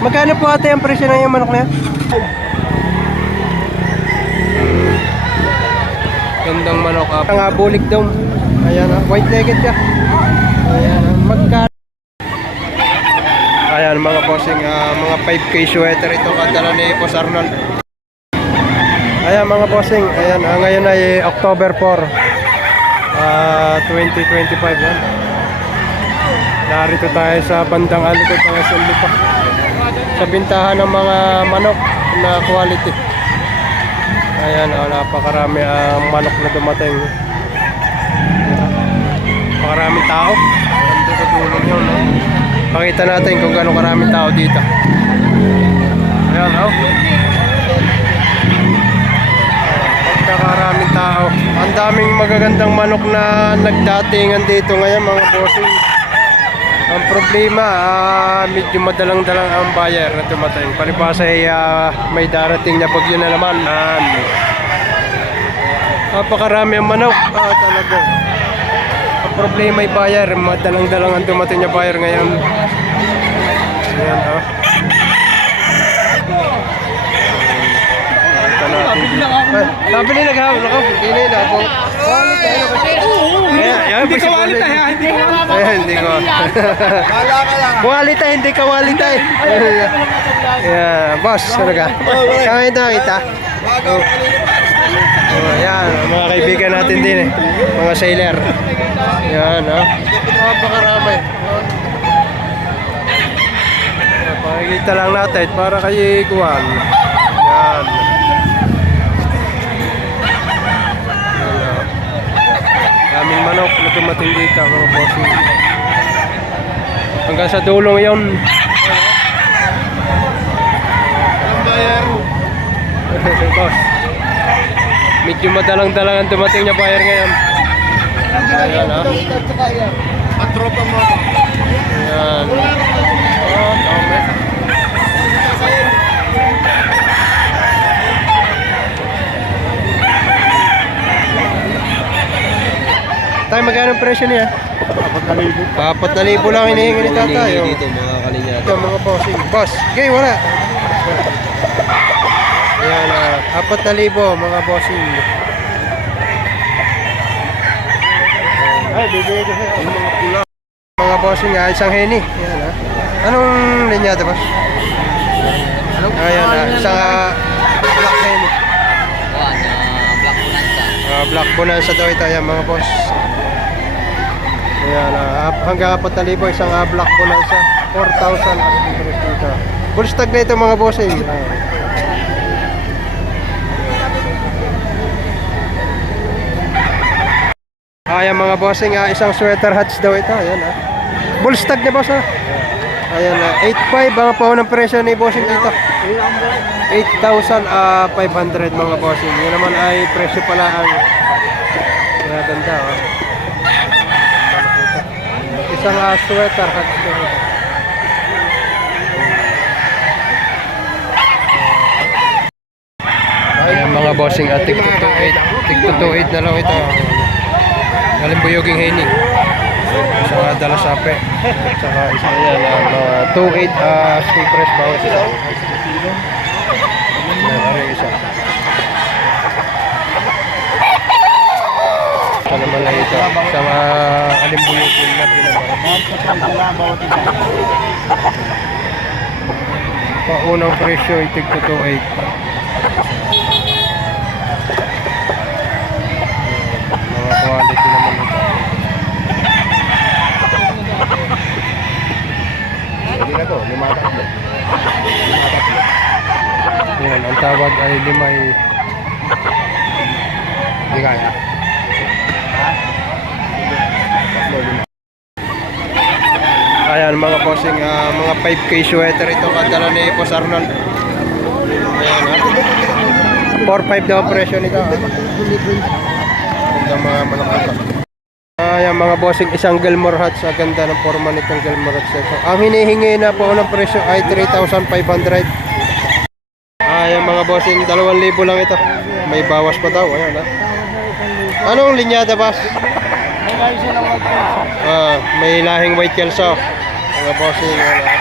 Magkano po ate ang presyo ng yung manok na yan? Gandang manok ah. Ang ah, bulik daw. Ayan ah, white legged ka. Ayan ah, magkano? Ayan mga bossing, ah, mga 5k sweater ito kadala ni Boss Arnold. Ayan mga bossing, ayan, ah, ngayon ay October 4, ah 2025 yan. Narito tayo sa bandang alikod ng SMB pa. Sa bintahan ng mga manok na quality. Ayan, oh, napakarami ang manok na dumating. Napakaraming tao. Nandito sa tulong? Pakita natin kung gano'ng karaming tao dito. Ayan, oh. Pagkakaraming tao. Ang daming magagandang manok na nagdatingan dito ngayon, mga bossing. Ang problema, ah, medyo madalang-dalang ang buyer na dumating. Palibasa ay ah, may darating na bagyo na naman. Um, napakarami ang manok. Ah, talaga. Ang problema ay buyer. Madalang-dalang ang dumating na buyer ngayon. Ayan, oh. Ah, Sabi nila naghahawak ako. Hindi na ako. Ayan, Hindi ka walita ha, hindi ka walita. Ayan, hindi ko. Quality, hindi ka quality. Yeah, boss, ano ka? Kaya na kita. Oh. Oh, yan, mga kaibigan natin din eh. Mga sailor. Yan, oh. Napakarami. Oh. Pakikita lang natin para kay Kuwan. Yan. Yan, oh. Daming manok na dumating dito mga bossing. Hanggang sa dulong yon. Boss. Medyo madalang-dalang ang dumating na buyer ngayon. Ayan ha. Patropa mo. Ayan. Oh, dami. Tayo magkano ang presyo niya? Papat na libo lang hinihingi ni tatay. oh. Dito mga kalinya. Ito mga bossing. Boss, gay wala. Ayan, uh, apat na libo mga bossing. Ay, bibigay ko sa'yo. Mga pula. Mga bossing, ah, isang heni. Ayan, ah. Anong linyada, boss? Anong? Ayan, ah, isang ah, black heni. Kuan, ah, Black Bonanza. Ah, black bonanza daw ito, ayan mga boss. Ayan, ap- hanggang apat na libo, isang ah, black bonanza. 4,000 asking price dito. Full stock na ito mga bossing. Ah. Ayan mga bossing, ah, isang sweater hats daw ito. Ayan ah. Full stock na boss ah. Ayan ah, 8.5 ang paunang presyo ni bossing dito. 8,500 mga bossing. Yun naman ay presyo pala ang ganda oh. Isang ah, sweater hats. Ayan mga bossing at tig 228 tig 228 na lang ito. Galimbuyoging heni sa dalasape at saka isa yan uh, mga 28 uh, asking price bawat isa Ayan, isa naman lang ito sa mga alimbuyoging na pinabawat paunang presyo ay tig 228 mga quality naman ito. Hindi na to, lima tatlo. Lima tatlo. Yan, ang tawag ay limay hindi kaya. Ayan mga bossing, ah, mga 5k sweater ito kadala ni Boss Arnold. Ayan ha. 4-5 daw ang presyo nito ha. Ganda mga manok ito. Ayan mga bossing, isang Gilmore hats. Ang ganda ng forma nitong Gilmore hats ito. Ang hinihingi na po ng presyo ay 3,500. Ayan mga bossing, 2,000 lang ito. May bawas pa daw. Ayan ha. Anong linyada boss? Ah, may lahing white kelso. Mga bossing. Ayan, ha.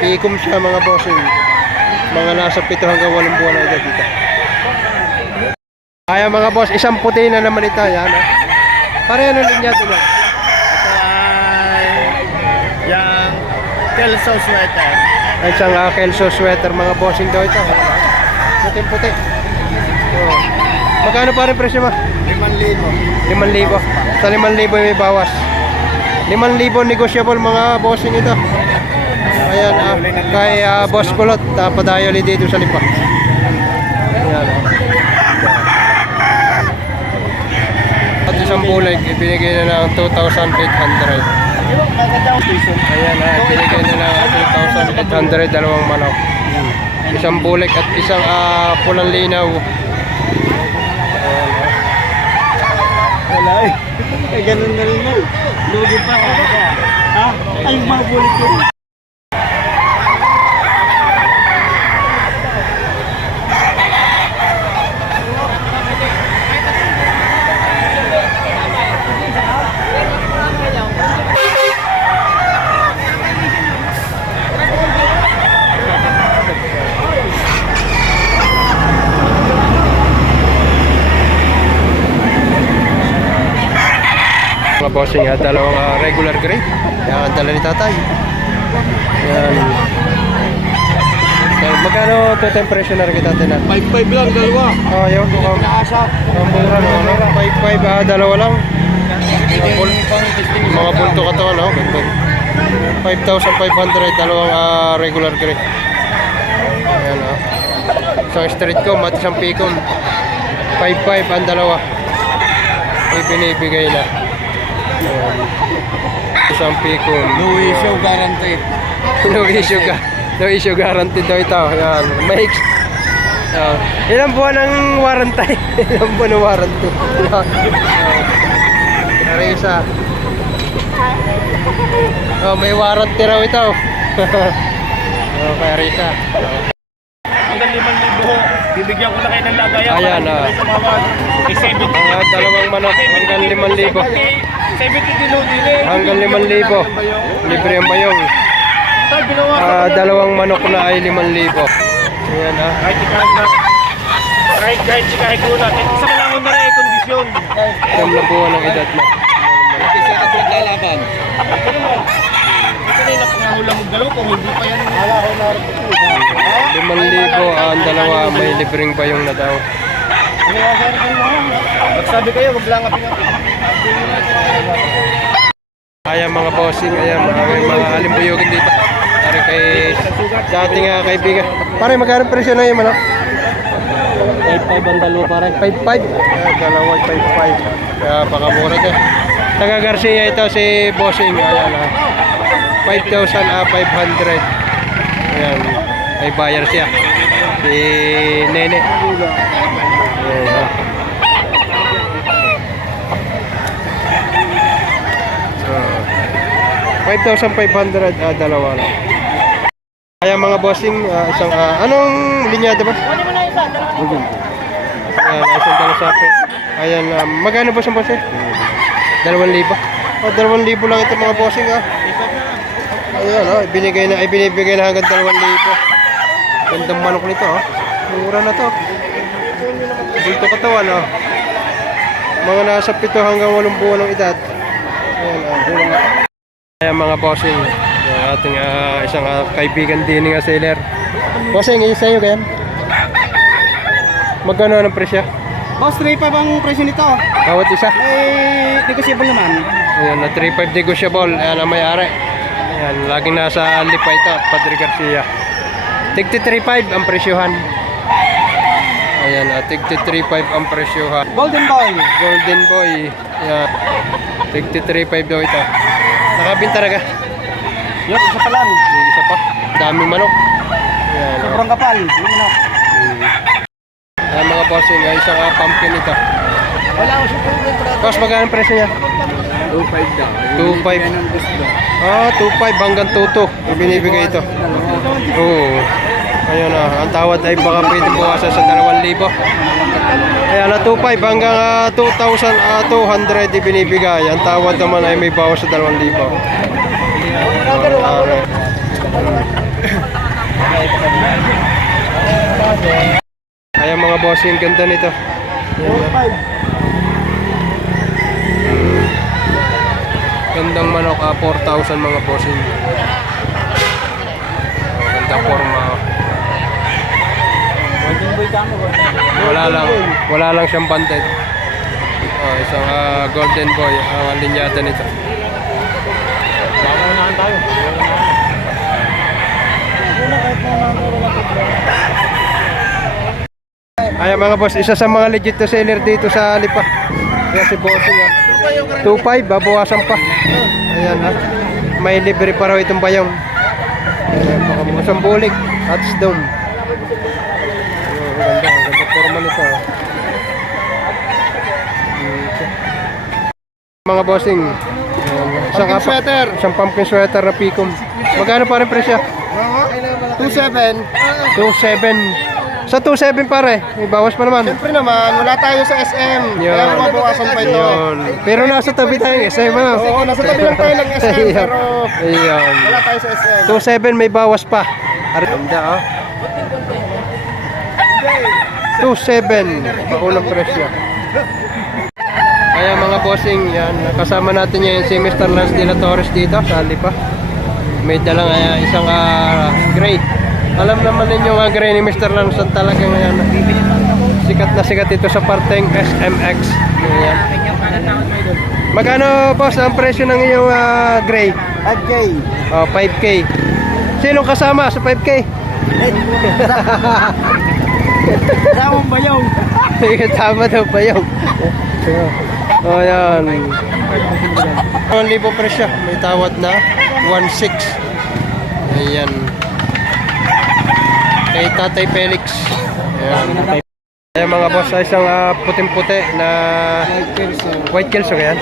Pikom siya mga bossing. Mga nasa 7 hanggang 8 buwan na edad dito. Kaya mga boss, isang puti na naman ito. Yan. ah. Pareho na linya ito. Ito ay yung Kelso sweater. Ay, isang uh, Kelso sweater mga bossing daw ito. Puting-puti. Oh. Magkano pa rin presyo mo? 5,000. 5,000. Sa 5,000 may bawas. 5,000 negotiable mga bossing ito. Ayan, ah, kay ah, Boss Kulot, uh, padayo ulit dito sa lipa. Ayan. At isang bulig, ibinigay na ng 2,800. Ayan, ah, binigay na ng 2,800 dalawang manok. Isang bulig at isang ah, pulang linaw. Wala eh. Eh, ganun na rin mo. Lugi pa. Ha? Ay, mabulit ko. Bossing, ah, dalawang ah, regular grade. Yan ang dala ni tatay. Yan. Yan, magkano to temperature na rin kita natin? 5-5 lang, dalawa. Oh, yun. Ang Nasa. ang mura no. Ano? 5-5, ah, dalawa lang. Mga, bulto ka to, ano? Ganda. 5,500, dalawang ah, regular grade. Ayan, ah. Isang street comb at isang picom. 5-5 ang dalawa. Ay, binibigay na. Ayan. Isang picom. No issue guaranteed. no issue ka. No issue guaranteed daw ito. Ayan. May uh, ilang buwan ang warranty? ilang buwan ang warranty? uh, Arisa. Oh, may warranty raw ito. oh, kay Arisa. Hanggang 5,000. Bibigyan ko na kayo ng lagayan. Ayan, ah. Eh, 70. Ang dalawang manok hanggang 5,000. 70 kilo nila. Hanggang 5,000. Libre ang bayong. Ko. Ah, dalawang manok na ay 5,000. Ayan ah. Kahit kahit na. Kahit kahit si kahit ko natin. Sa kailangan na rin ay kondisyon. Siyam na buwan ang edad mo. Isa ka naglalaban. Ito na yung nakahula mong dalaw kung hindi pa yan. Wala ko na rin. Limang libo ang dalawa may libreng bayong na daw. Magsabi kayo, wag lang apin Ayan mga bossing, ayan mga, mga alimbuyugin dito. Pare kay dating uh, kaibigan. Pare magkano presyo na yung manok? 5-5 ang dalawa pare. 5.5. Ah, dalawa 5.5. Kaya baka mura to. Taga Garcia ito si bossing. Ayan ah. 5,500. Ayan. May bayar siya. Si Nene. Ayan. Ah. 5,500 ah, dalawa lang. Kaya mga bossing, ah, isang ah, anong linya diba? Ayan, isang dala sapi. Ayan, ah, magkano ba sa bossing? Dalawang libo. Oh, dalawang libo lang ito mga bossing ah. Ayan, oh, ibinigay na, ibinibigay na hanggang dalawang libo. Gandang manok nito, oh. Mura na to. Bulto katawan, oh. Mga nasa pito hanggang walong buwan ng edad. Ayan, oh. Ayan mga bossing. Yung ating ah, isang ah, kaibigan din nga sailor. Bossing, isa sa'yo ganyan. Magkano ang presyo? Boss, 3-5 ang presyo nito. Bawat isa. Eh, negotiable naman. Ayan, na 3.5 negotiable. Ayan ang may-ari. Ayan, laging nasa lipa ito Padre Garcia. Tigti 3.5 ang presyohan. Ayan, uh, tigti 3.5 ang presyohan. Golden Boy. Golden Boy. Ayan. Tigti 3.5 daw ito. Nakabin talaga. Yun, isa pa lang. Yung isa pa. Daming manok. Ayan, oh. Sobrang kapal. Yun na. Hmm. Ayan mga bossing, uh, isang uh, pumpkin ito. Wala ko siya. Boss, magkano ang presyo niya? 2-5 daw. 2.5. Ah, 2.5 hanggang 2.2. Ibinibigay ito. Oo ayun na ang tawad ay baka pwede buwasan sa 2,000 ayan ah, na hanggang uh, 2,200 uh, ibinibigay. Ang tawad naman ay may bawas sa 2,000 Ayan mga bossing, ganda nito. Ayan, gandang manok ah, uh, 4,000 mga bossing ganda forma. Wala lang, wala lang siyang banded. Oh, isang ah, golden boy ang linyada nito. Unahan tayo. Ayan mga boss, isa sa mga legit na seller dito sa Lipa. Kaya si Bossing yan. 2.5, babawasan pa. Ayan ha. May libre pa raw itong bayong. Ayan, baka mga sambulig. Hats down. Ayan, ang ganda, ang ganda forma nito. Mga bossing. Isang Pumpkin sweater. Isang pumpkin sweater na pikom. Magkano pa rin presyo? 27. 2.7. Sa 2.7 pare, may bawas pa naman. Siyempre naman, wala tayo sa SM. Yun. Kaya mabawasan pa ito. Pero nasa tabi tayo ng SM, ano? Oo, nasa tabi lang tayo ng SM, pero Ayun. wala tayo sa SM. 2.7 may bawas pa. Ganda, oh. 2.7. Maunang presyo. Kaya mga bossing, yan. Kasama natin yan si Mr. Lance de la Torres dito sa Alipa. May dalang ah, isang ah, gray. Alam naman ninyo nga gray ni Mr. Lance talaga ngayon. Sikat na sikat ito sa parteng SMX. Ayan. Magkano boss ang presyo ng iyong ah, gray? At Jay. Oh, 5K. Sinong kasama sa 5K? Damang bayong. Sige, tama daw ba yun? oh, yan. 1,000 presyo. May tawad na. 1,600. Ayan. Kay Tatay Felix. Ayan. Ayan mga boss, isang ah, puting-puti na white kelso yan.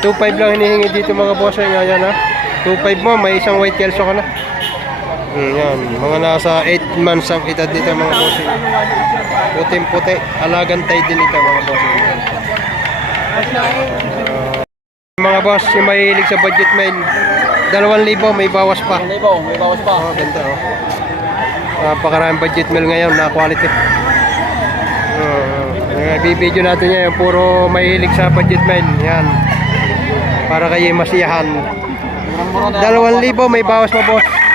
2.5 lang hinihingi dito mga boss. Ay, ayan ha. 2.5 mo, may isang white kelso ka na. Mm, yan. Mga nasa 8 months ang edad dito mga boss. Puting-puti. Alagan tayo din ito mga boss. Ah, mga boss, yung mahilig sa budget mail, 2,000 may bawas pa. Libo, may bawas pa. Oh, ganda oh. Napakaraming budget meal ngayon na quality. Uh, bibidyo natin yan, puro mahilig sa budget meal. Yan. Para kayo masiyahan. Dalawang libo, may bawas pa boss.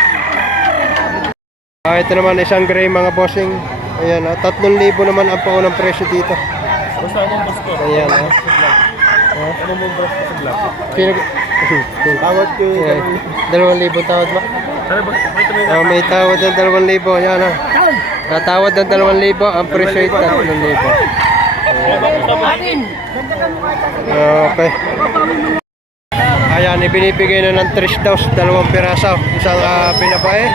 Ah, ito naman isang gray mga bossing. Ayan, ah, tatlong libo naman ang paunang presyo dito. Gusto mo boss ko. Ayan, ah. Ano mo boss ko sa vlog? Pinag... Tawad ko. Ayan, dalawang libo tawad ba? Ano ba? Wait a minute. Oh, may tawad ng dalawang libo. Yan ah. Natawad ng dalawang libo. Ang presyo ay tatlong libo. Okay. Ayan, ibinibigay na ng Trish Daws, dalawang piraso. Isang uh, binabae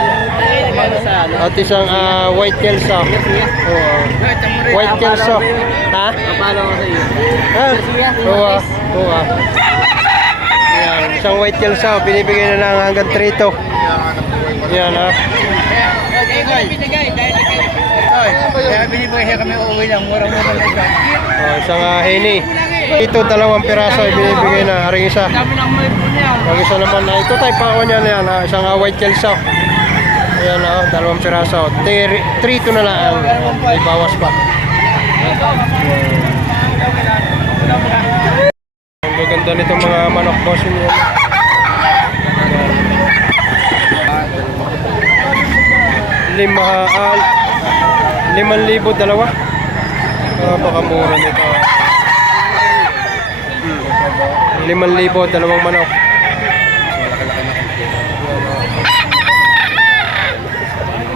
at isang ah, white kelso. Oo. White kelso. Ha? Paano ko sa iyo? Ha? Oo. ah. Oo. ah. Yan, isang white kelso. Binibigay na lang hanggang 3 to. Yan. Kaya binibigay kami uuwi mura-mura lang. Oh, isang uh, heni. Ito dalawang piraso ibinibigay na. Aring isa. Ang isa naman na ito tayo pa niya na yan. ah, Isang uh, white kelso. Ayan na, dalawang piraso. 3 to na lang. May bawas pa. Ang gaganda nitong mga manok boss niya. Lima, ah, liman libo dalawa. Ah, baka mura nito. Hmm. Liman libo, dalawang manok.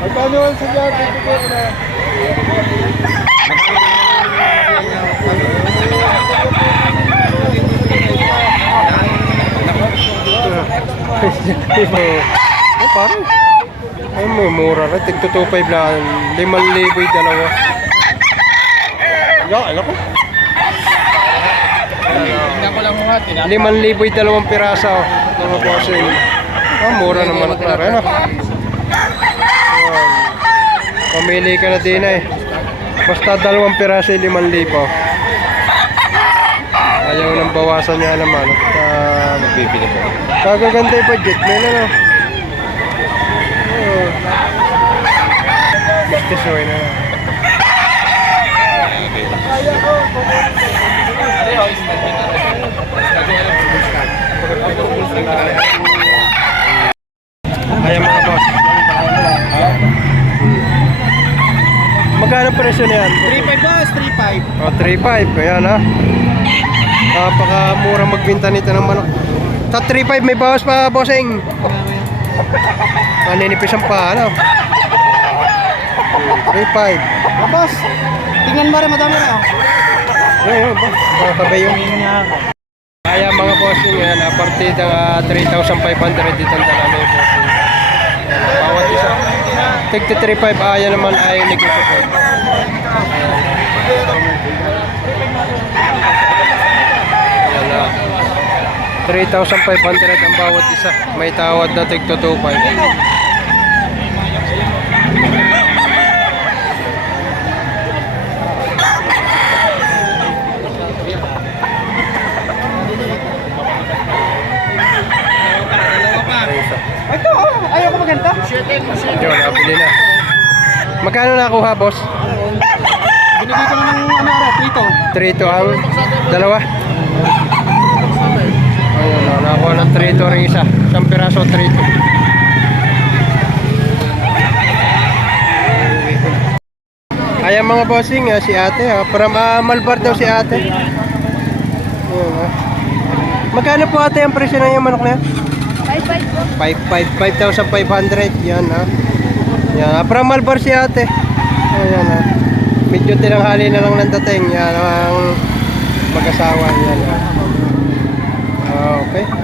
Magkano ang sa vlog? Bibigay ko na. oh, parang. Ay, may mura na. Tig 225 lang. Liman libo yung dalawa. Ya, alam ko. Tingnan ko lang mga tinan. Liman libo yung dalawang pirasa. Mga bossing. Ah, mura naman na rin. Ano? Pamili ka na din eh. Basta dalawang piraso ay 5,000. Ayaw nang bawasan niya naman. At ah, uh, magbibili ko. Kagaganda yung budget. Na no. Oh. Basta soy na. Kaya ko. Ano yung instant din na rin? Kasi alam ko instant. Pagkakita ko instant mga boss. Ayan mga boss. Magkano presyo na yan? 3.5 boss, 3.5. O, 3.5. Ayan ha. Napakamura magbinta nito ng manok. Sa 3.5 may bawas pa, bossing. Maninipis ang pa, ano? 3.5. Oh, boss, tingnan mo rin, madami rin. oh. Yun, yun, boss. Mga kabayo. Kaya mga bossing, yan, a partir ng ah, 3,500 dito ang dala may bossing. Bawat 53.5 ayan ah, naman ay negotiable. Ayan. 3,500 ang bawat isa. May tawad na tig 225. Yun, nabili na. Magkano nakuha, boss? Binigay ko na ng ano, ano, prito. 3 to ang dalawa. Ayun, na, nakuha ng 3 to rin isa. Isang piraso 3 to. Ayan mga bossing, ah, si ate. Ah. From ah, Malbar daw si ate. Ayun, ah. Magkano po ate ang presyo na yung manok na yan? 5,500. 5,500. Yan ha. Yan. ah. From Malbar si ate. Ayan ha. Medyo tinanghali na lang ng dating. Yan ang mag-asawa. Yan ha. Okay.